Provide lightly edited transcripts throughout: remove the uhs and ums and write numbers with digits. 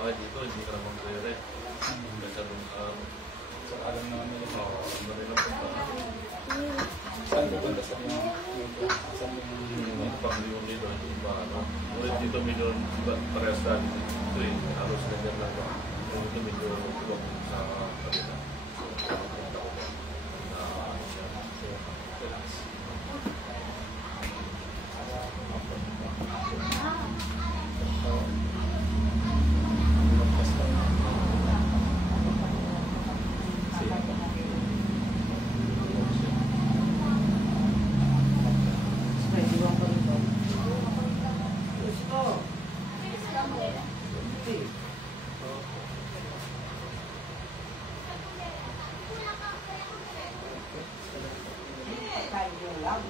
bahay dito, hindi ka naman kaya kasi doon So, alam naman nila. Oo, ano rin ang punta na. Saan pupunta sa mga saan yung pag-liwan dito, hindi ba ano. Ulit dito medyo parehas dati. Ito eh, halos ganyan lang ba. Ito medyo ibang sa kabila. relax.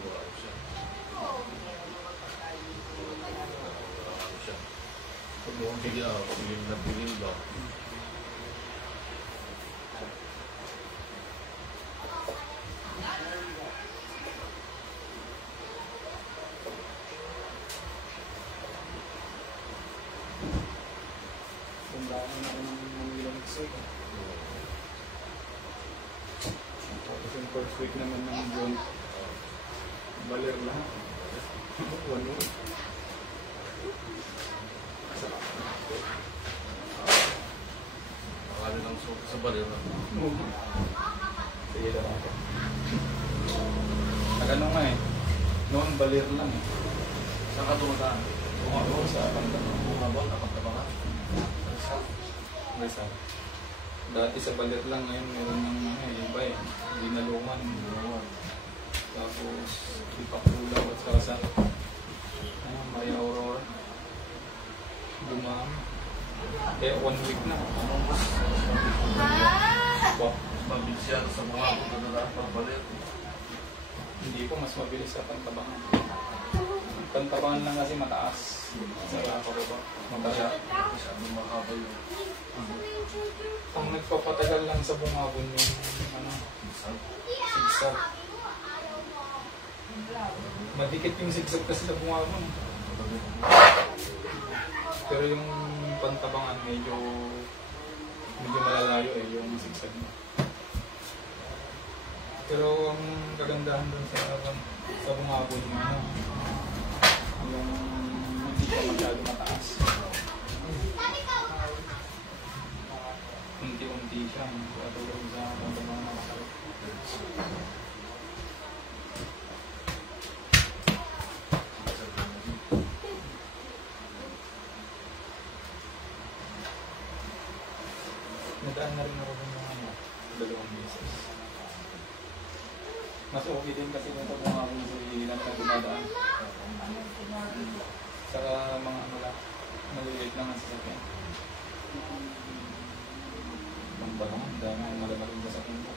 First week naman ng June, baler lang. 1 week. Marami ng sa baler na. Sige lang ako. Nagano nga eh. Noon baler lang eh. Saan ka tumataan? Bumabot sa Pantanong. Bumabot, nakapagtaba ka? Rizal. Dati sa baler lang, ngayon meron ng iba eh. Dinalungan. Tapos Ipakulaw at saka sa Maya Aurora. Dumam. Eh, 1 week na. Mabilis yan sa mga pagbalir. Hindi po, mas mabilis sa Pantabangan. Pantabangan lang kasi mataas. Sa pababa. Mataas. Masyadong mahaba yun. Ang nagpapatagal lang sa bungabon yung sigsag. Madikit yung sigsag kasi sa bungabon. Pero yung Pantabangan medyo malalayo eh yung sigsag mo. Pero ang kagandahan dun sa bungabon yung hindi ka masyado mataas. Unti-unti siya, katulad sa Pantabangan na masarap. Nadaan na rin ako ng mga 2 beses. Mas okay din kasi nito kung ako hindi lang na dumadaan. Sa mga maliliit lang ang sasakyan. Ang balong, dahil ang malalaking sasakyan ko.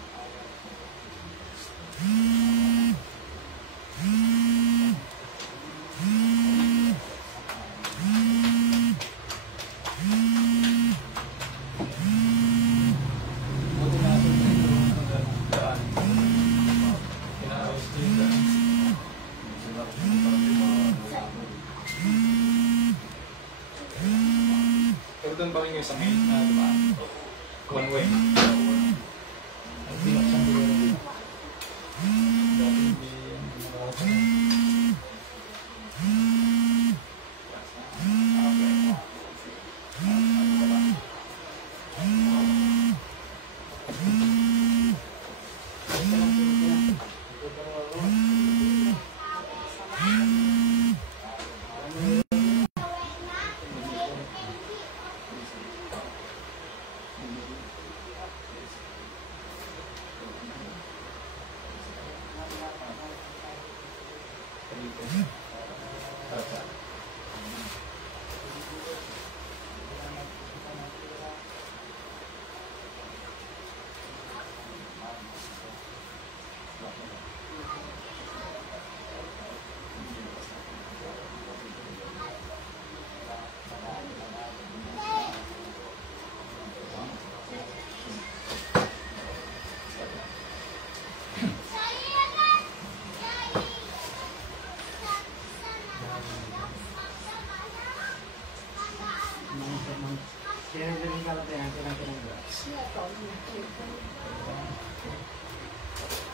Pero doon ba rin yung isang hate na dumaan? One way. Ay, di ako siyang dito. Dati hindi yung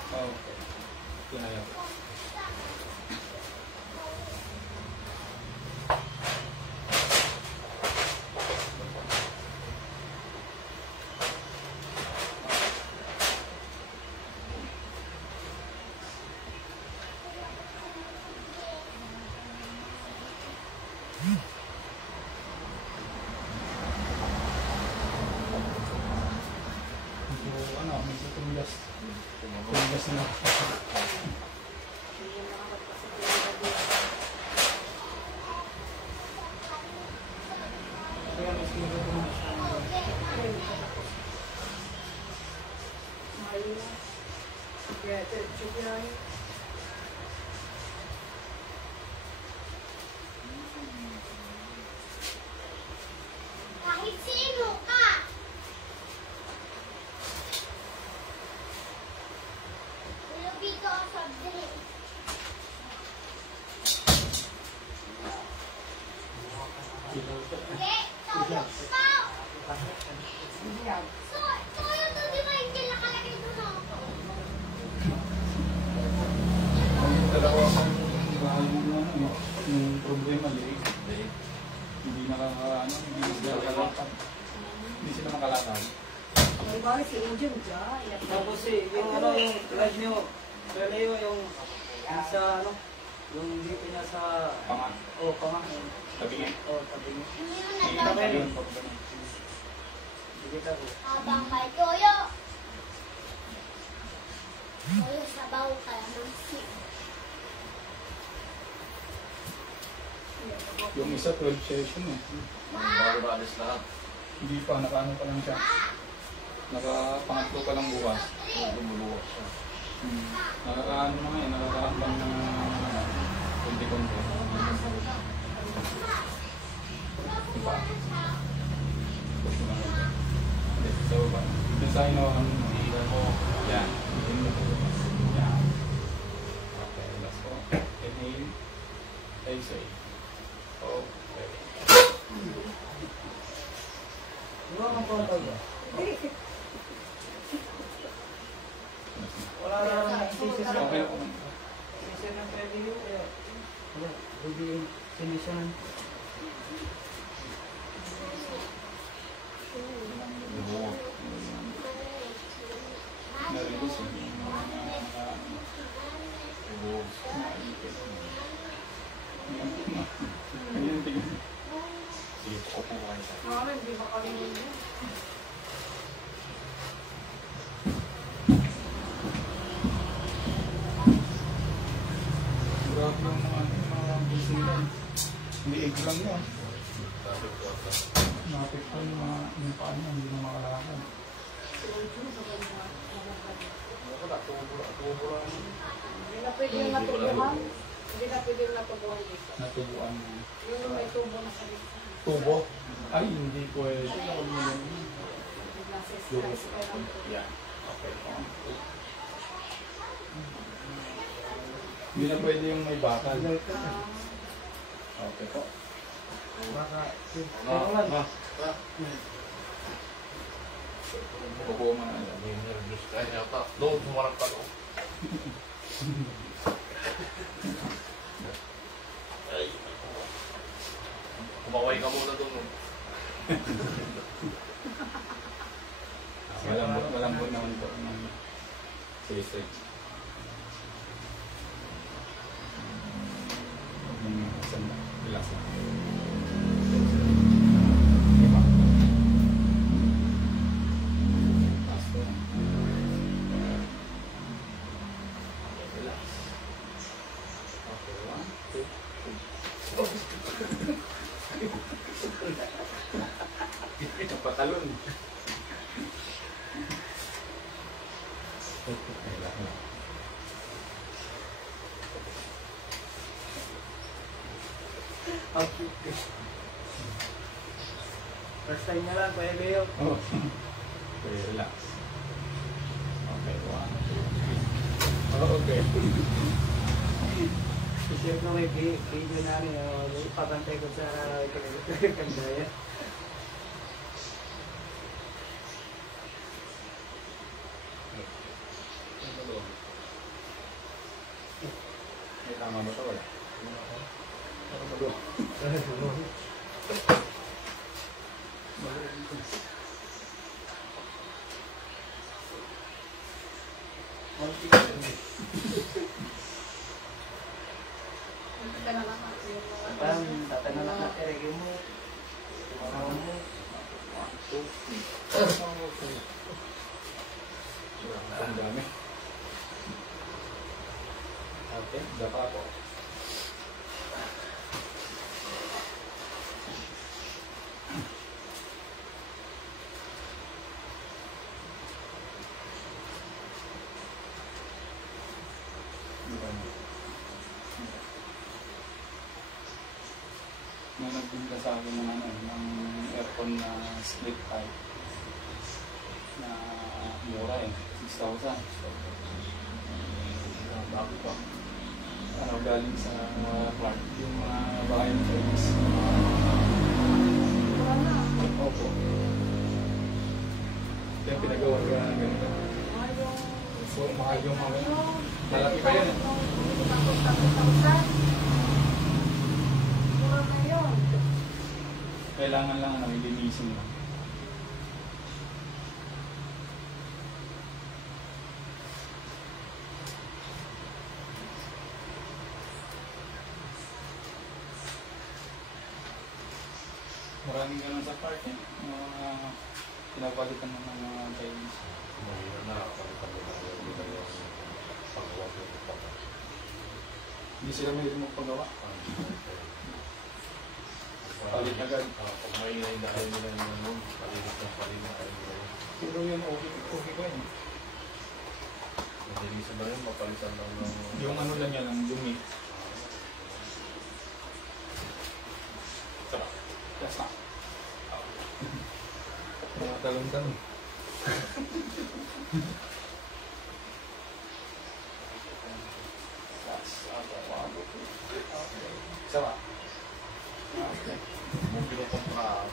Okay. Kaya po. Medyo tumigas. Tumigas na. Kahit sino ka! Lubito ang soft drink. Hindi, toyo pa! So, toyo to di ba hindi nakalagay doon ako? Ang dalawa yung problema, liig. Hindi nakalakad. Hindi sila makalakad. Tapos yung ano, yung live nyo, Leo, yung sa ano, yung dito niya sa Panga. panga. Tabi nga. Tabi niya. Hindi mo na Ayun, daw. pag ganun. Dikita ko. Habang may toyo. Toyo sabaw ka ng sip. Yung isa 12 session eh. Bago ba alis lahat? Hindi pa, nakaano pa lang siya. Nakapangatlo pa lang bukas. Lumuluwag siya. Nakakaano na ngayon, nakakaambang na konti-konti. Diba? Push mo lang ito. Hindi, so ba? Yung sa ino, ang hihilan mo. Yan. Yan. Okay, last po. Inhale. Exhale. Okay. Iwan ang pang tayo. Wala na lang sisi sa Okay. sisi ng revenue. Wala, hindi yung sinisan. Lumuwag. Na-release eh. Lumuwag. Ganyan tingin. Sige, upo kayo sa Hindi ba kami yun? Grabe yung mga bisilan. Liig lang yan. traffic water. Nakapit yung paan niya, hindi na makalakad. Wala, tubo lang. Hindi na pwede yung natubuhan. Hindi na pwede yung natubuhan dito. Natubuan mo. Yung may tubo na sa dito. Tubo? Ay, hindi pwede. Nasa-stress ka lang. Yan. Okay. Hindi na pwede yung may bakal. Okay po. Baka, Upo mo na yan. May nervous ka yata. Doon, humarap ka doon. Ay, kumaway ka muna doon. Malambot naman po. Sige, straight. Relax lang. Diba? Taas po. Relax. Okay, 1, 2. Napatalon. Relax lang. okay. First time na lang, Kuya Leo. Oh. Okay, relax. Okay, 1, 2, 3. Oh, okay. I-share ko may video namin. Ipapantay ko sa kandaya. Tama ba ito? Wala. Tatanong na natin mo. Tumarawan mo. Ang dami. Okay, dapa po. May nagbinta sa akin ng, ng aircon na split type na mura eh, 6,000. Bago pa. Ano galing sa Clark, yung mga bahay ng service. Opo. Ito yung pinagawa ko na ganito. So, mahal yung mga malaki pa yan eh. Kailangan lang linisin lang. Maraming ganun sa park eh. Pinapalitan ng mga Chinese. Mahirap na. Pagkakalitan yung paggawa ko yung pagkakas. Hindi sila may magpagawa. Palit agad. Pag may inahin nila yung palinis ng palinis ay nila yun. Pero yun, okay ko yun. Nilinisan na yun, mapalitan lang ng... Yung ano lang yan, ang dumi. Sarap. Yes na. Mga talong-talong. Sama. Okay. Kung pinukumpra,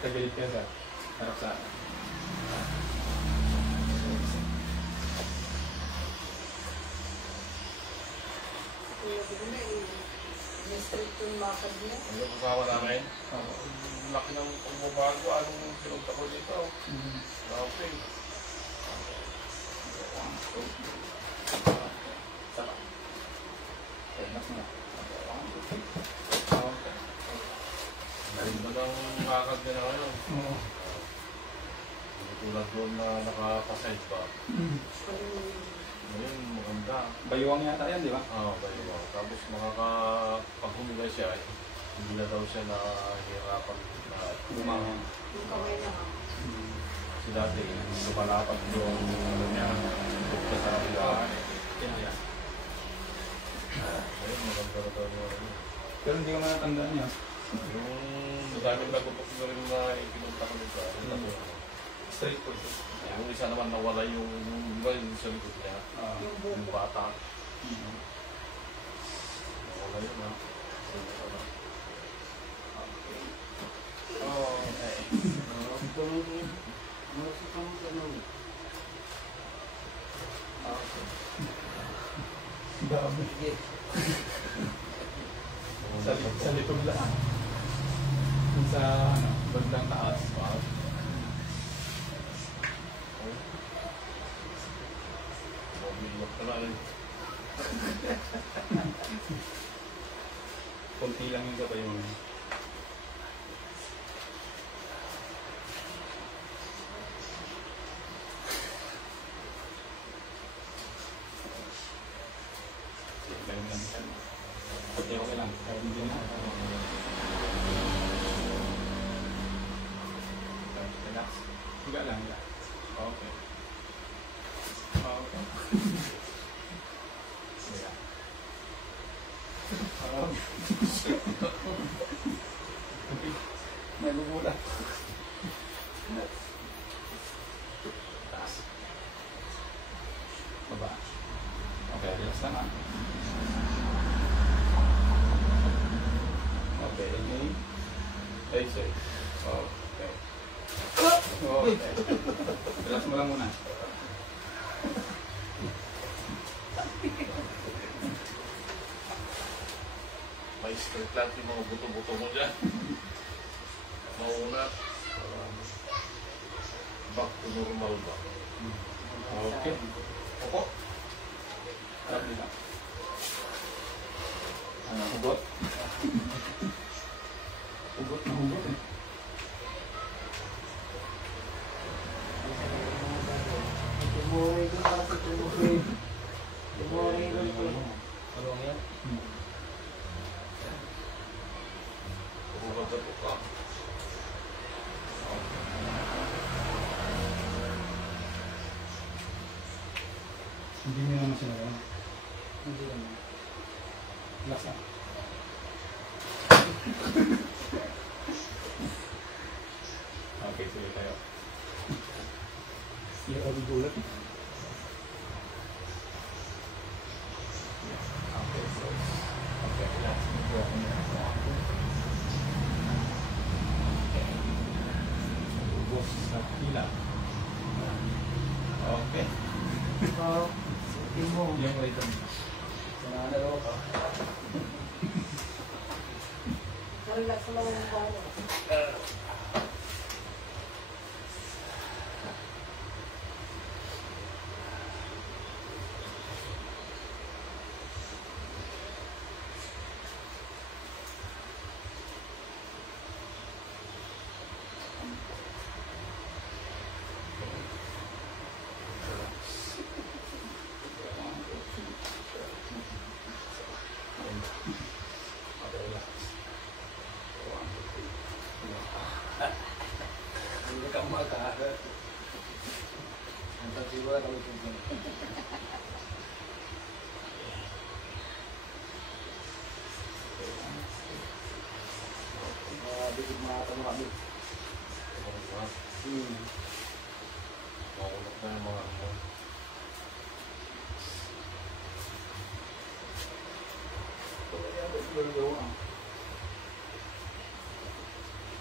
Tagalit ka sa harap sa akin. Yung lakad niya. ano kasama namin? Ang laki ng pagbabago, anong pinunta ko dito? Okay. Sama. Okay, mas na. Okay. Dahil ba ng makakad nila ngayon? Oo. Tulad doon na nakapaside pa. Ngayon, maganda. Bayuwang yata yan, di ba? Bayo. Tapos makakapag-humigay siya, hindi na daw siya nahihirapan na Bumahon. Yung kamay na nga. kasi dati lumalapad yung ano niya, bukta sa higaan. Kinaya. Ngayon, maganda na daw yung ano. Pero hindi ko manatandaan niya. Yung madaming nagutok na rin na ikinunta ko dito. Straight po ito. Yung isa naman nawala yung iba yung sa likod niya, yung bata. Nawala yun ha. Okay. Dami. Sa likod lang. Sa ano, bandang taas. Mabilog ka na rin. Kunti lang yung gabay mo. Okay lang. Hindi na. Relax. Higa lang. Okay. Okay. Nagugula. Taas. Baba. Okay, relax naman. Okay, inhale. Exhale. Okay. Okay. Relax mo lang muna. may straight lang yung mga buto-buto mo dyan. Mauna, back to normal ba? Okay. Opo. Sabi lang. Ano, hugot? Hugot na hugot eh. Tumuray doon para sa tumuray. Tumuray doon po. Ano yan? Hugot na po ka. Hindi nyo naman sinabi. Hindi naman. Relax na. Okay, sige tayo. Yung abigulat. Okay, so. Okay, relax. Okay. Ubos sa pila. Okay. Oo. Sige mo. Yung way doon. Sanadalo ka. Relax lang ang bago. Hindi ka makakaharap. Ang tagsiwa kami kung bigit mga kami. Makulap na yung mga ano.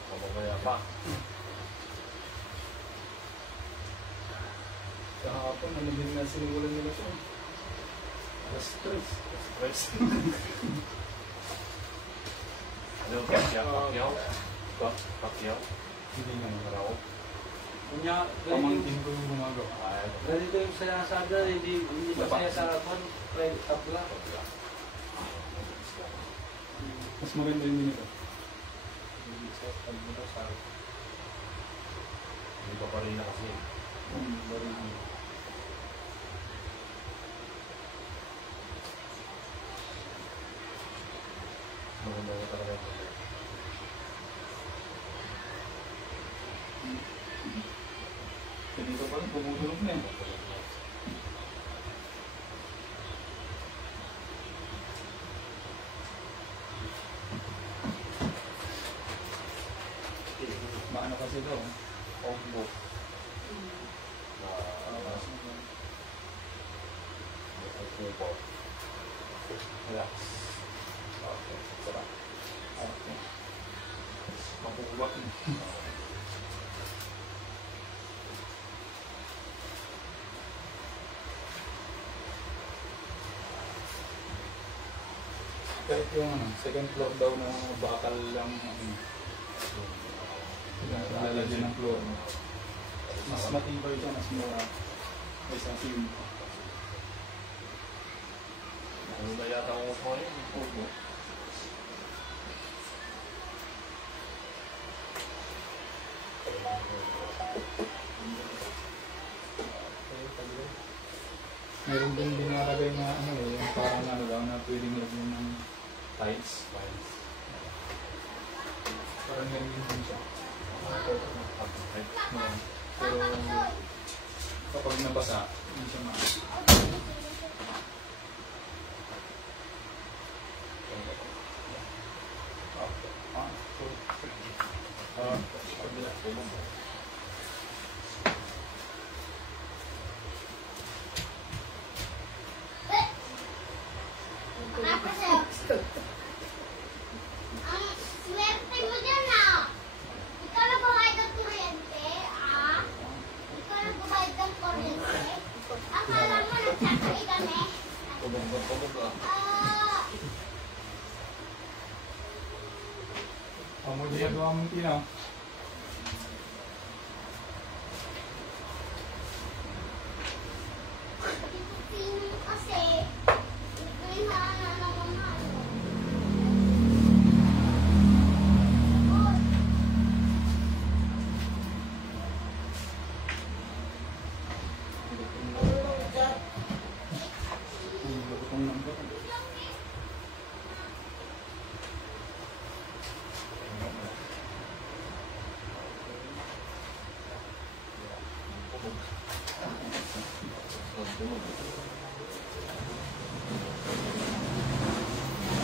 Mamamaya pa. Kahapon, nalagyan na sinimulan nila siya. Stress. Stress. Ano, Pacquiao? Pacquiao? Hindi nga Raw? Kunya, pamangkin ko yung gumagawa. Ganito yung sinasada, hindi pa kaya sa akin, private up lang. Mas maganda yung minito. Hindi pa rin na kasi. Maganda na talaga ito. Dito pa rin, pumutulog na eh. Maano kasi ito? Combo. Relax. Okay, sarap. Okay. Makukuha. Kahit yung second floor daw na bakal lang lalagyan ng floor. Mas matibay siya, mas mura. Kaysa cement. Ano na yata ako ko yun? Opo. Meron din dinalagay na ano eh, yung parang ano daw na pwedeng lagyan ng tiles. Parang meron din siya. Pero kapag nabasa, hindi siya Ang swerte mo dyan ah. Ikaw na bumayad ng kuryente, ah. Ikaw na bumayad ng kuryente. Akala mo nagsasay kami. Pabog-pabog ah. Ah. ginagawa mong tinaw. Pipipino kasi. Ito yung nananamahan.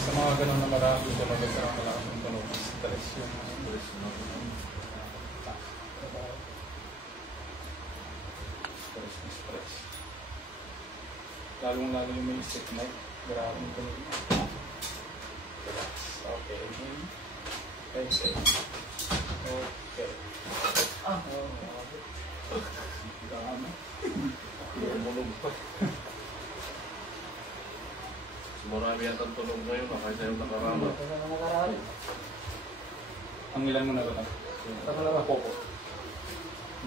Sa mga ganun na marami talaga sa malakas ng tunog, stress yung stress. Lalong lalo yung may stick night, grabe yung tunog. Relax. Okay. Exhale. Okay. Dami. Lumulog pa. Marami yata ang tunog ngayon, kaysa yung nakarama. Ang ilan mo na ba? Takalawa po po.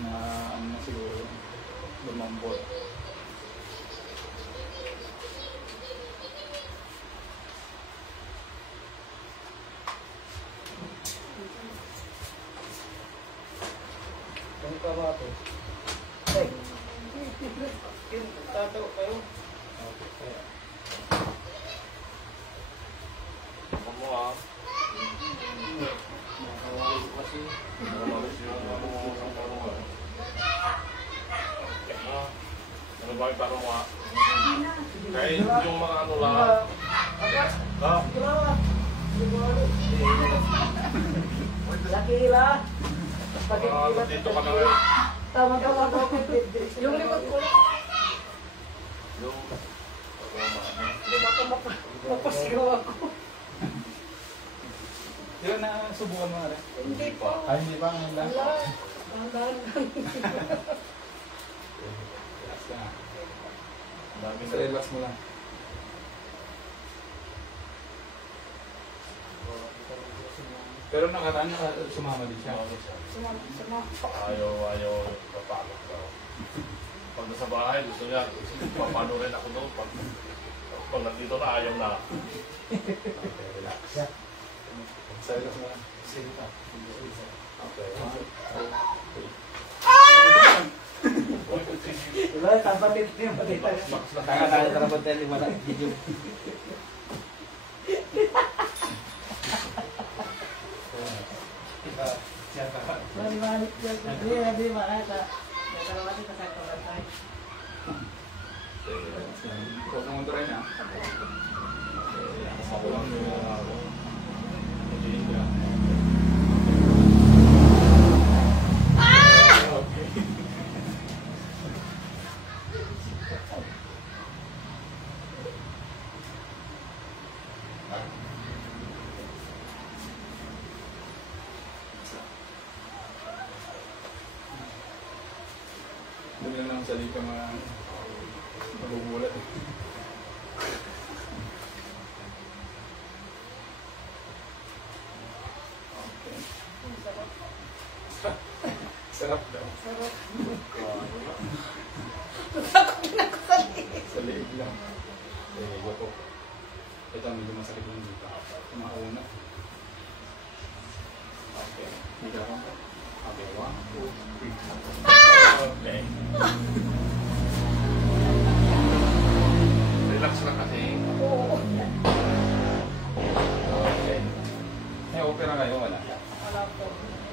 Na ano na siguro, lumambot. Kung ka ba ito? Ay! Tatawa kayo. Okay. Ako mo ah. Nakawali kasi. Namalis yun. Ano mo ang parang ah. Ano ba yung parang ah? Kahit yung mga ano lang. Ah, Laki nila. dito ka na rin. Tama ka ba? Yung likod ko. Yung... Mapasigaw ako. Yun na subukan mo na rin. Hindi po. Ay, hindi ba? Ang lang. Wala. Dahan-dahan lang. Relax ka na. Dami Basta relax mo lang. Pero nakaraan sumama din siya. Ayaw papalok daw. Pag nasa bahay, gusto niya, papano rin ako doon. Pag nandito na, ayaw na. Relax. Basta relax mo lang. Sige ka. Okay. Wala, tanpa niyo matita. Kaya tayo tarapan tayo lima na video. Hindi makata. Nakalawati ka sa kalatay. Ikaw pumunta rin ah. Ako lang yung mag-iing ka. Dumi lang sa dito mga magugulat. Okay. Sarap daw. Sa liig lang. Iba po. Ito medyo masakit lang dito. Mauna. Okay. Hindi ka pa. Okay, 1, 2, 3. Okay. Relax lang kasi. Okay. May opera kayo, wala? Wala po.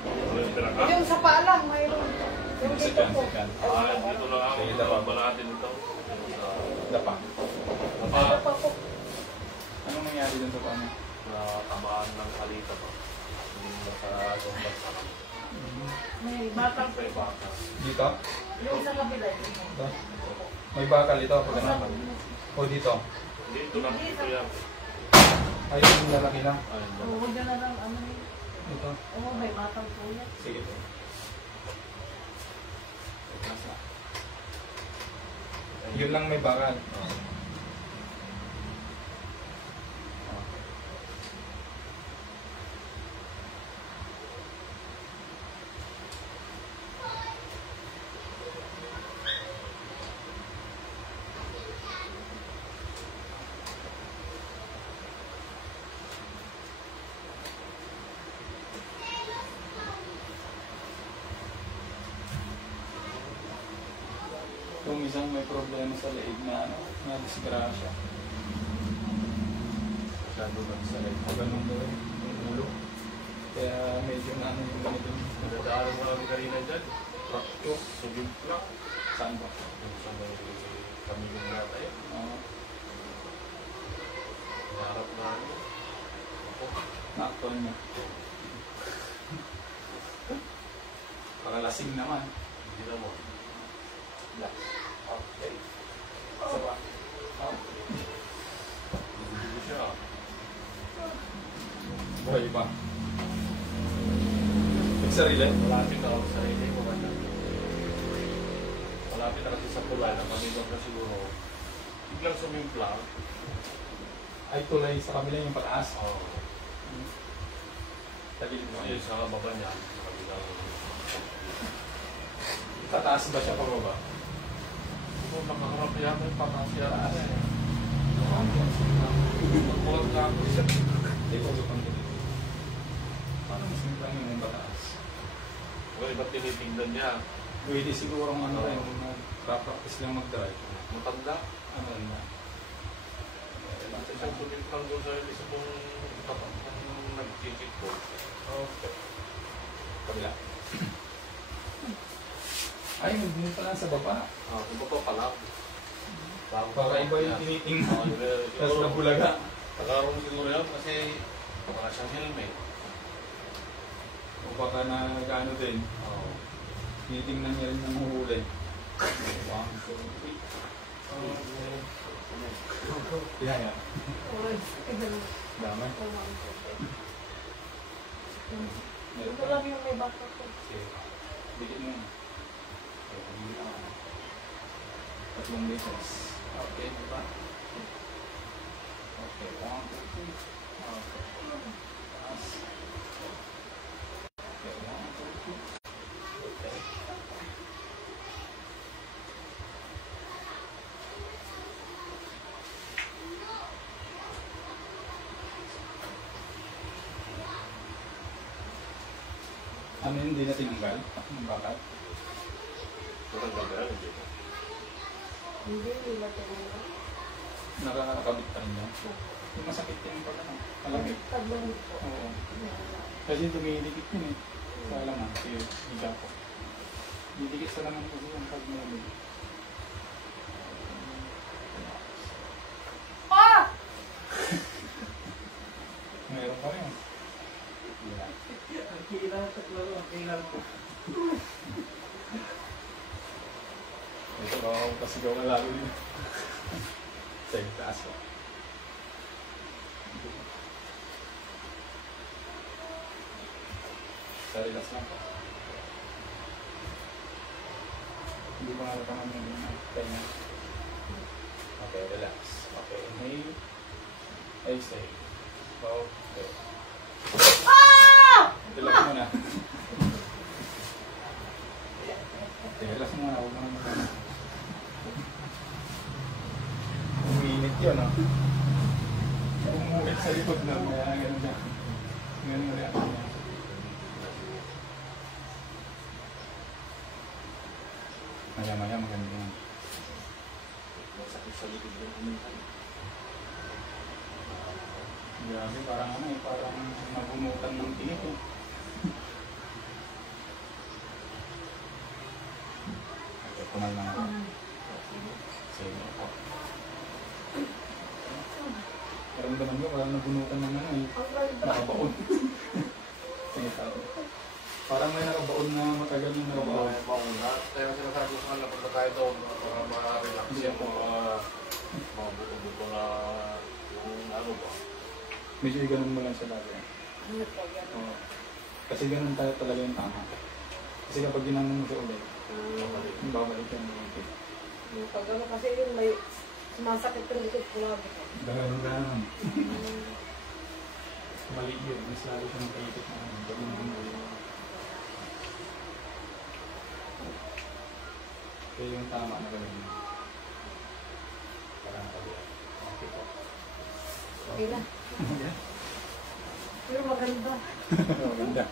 Wala yung pinaka. Yung sa paalang, mayroon. Yung dito po. Second. Dito lang ako. Sige, Dito dapa. ba natin ito? Dapa. Ano pa po? Anong nangyari dun sa paano? Tamaan ng kalita pa. Nasa lumbat sa May batang may baka. Dito? yung sa kabila. Ito? May bakal ito pag ano? O dito? Dito lang dito yan. Ay, yung lalaki lang. Ayun na. Huwag na lang ano yun. Ito. Oo, may batang po yan. Sige po. Yun lang may bakal. Itong isang may problema sa leeg na ano, na disgrasya. Masyado lang sa leg. Ganun daw yung ulo. Kaya medyo na ano yung ganito. Nadaanan mo kami kanina dyan. Fracture. Sugib lang. Saan ba? Yung sa may pamilong natin. Harap na ano. Ako. Nakatuan niya. Pakalasing naman. Hindi na mo. Okay. Isa pa. Hindi siya. Buhay pa. Nagsarili? Malapit na ako sa sarili mo. Malapit na kasi sa tulay na pamilong na siguro. Biglang sumimpla. Ay tulay sa kabila yung pataas. Oo. Tagilid mo. Ayun sa baba niya. Sa kabilang. Tataas ba siya pababa? Kung nakaharap yata yung pataas yata. Magbuhat ka ako siya. Hindi ko sa pangilid. Paano mas nagpang yung pataas? Well, ba't tinitingnan niya? Pwede siguro ang ano rin, nag-practice lang mag-drive. Matanda. Ano na? Isang tulit lang doon sa isa pong tapat ng nag-ticket ko. Okay. Kabila. Ay, hindi pala sa baba. Iba pa pala. Baka iba yung tinitingnan. Tapos nabulaga. Tagarong siguro yan kasi baka siyang helmet. O baka na gano din. Tinitingnan niya rin ng huli. 1, 2, 3. Yeah. Dami. Ito lang yung may bata ko. Okay. Dikit mo yun. Tatlong beses. Okay, diba? Okay, 1, 2, 3. Okay. Taas. Okay, 1, 2, 3. Okay. Ano yun, hindi na tinanggal? Ang bakal? Matanggal na yan, hindi ko. Hindi matulungan. Nakakabit pa rin yan. Yung masakit yung pag ano, malamig. Taglong po. Oo. Kasi dumidikit yun eh. Sa laman, yung higa ko. Didikit sa laman kasi yung pag malamig. Ah! Meron pa rin. Yeah. Ang kailangan sa klaro, ang kailangan ko. Ito ako pasigaw na lalo din. Sa taas ko. Sa relax lang po. Hindi ko nararamdaman yung kanya. Okay, relax. Okay, inhale. Exhale. Okay. Relax mo na. Relax mo na. Huwag mo na magana. Umiinit yun, no? Umuit sa likod na. Kaya gano'n na. Gano'n na reaction niya. Maya-maya maganda yan. Masakit sa likod ng kuminsan. Grabe, parang ano eh. Parang nabunutan ng tinik eh. Okay, kumal lang ako. Sige ako. Karamdaman nyo, parang nabunutan ng ano eh. Ang ganda. Nakabaon. Sige, tao. Parang may nakabaon na matagal yung nakabaon. Kaya sinasabi ko nga punta tayo doon para ma-relax yung mga buto-buto na yung ano ba. Medyo ganun mo lang siya lagi. Ano po yan? Oo. Kasi ganun tayo talaga yung tama. Kasi kapag ginanong mo siya ulit, babalik yung ngipin. Pag ano kasi yun may sumasakit yung likod ko lagi. Ganun. Mali yun. Mas lalo siya nakaipit na ganun mo. Kaya yung tama na ganun. Parang nakabila. Okay po. Okay na. Pero maganda. Maganda.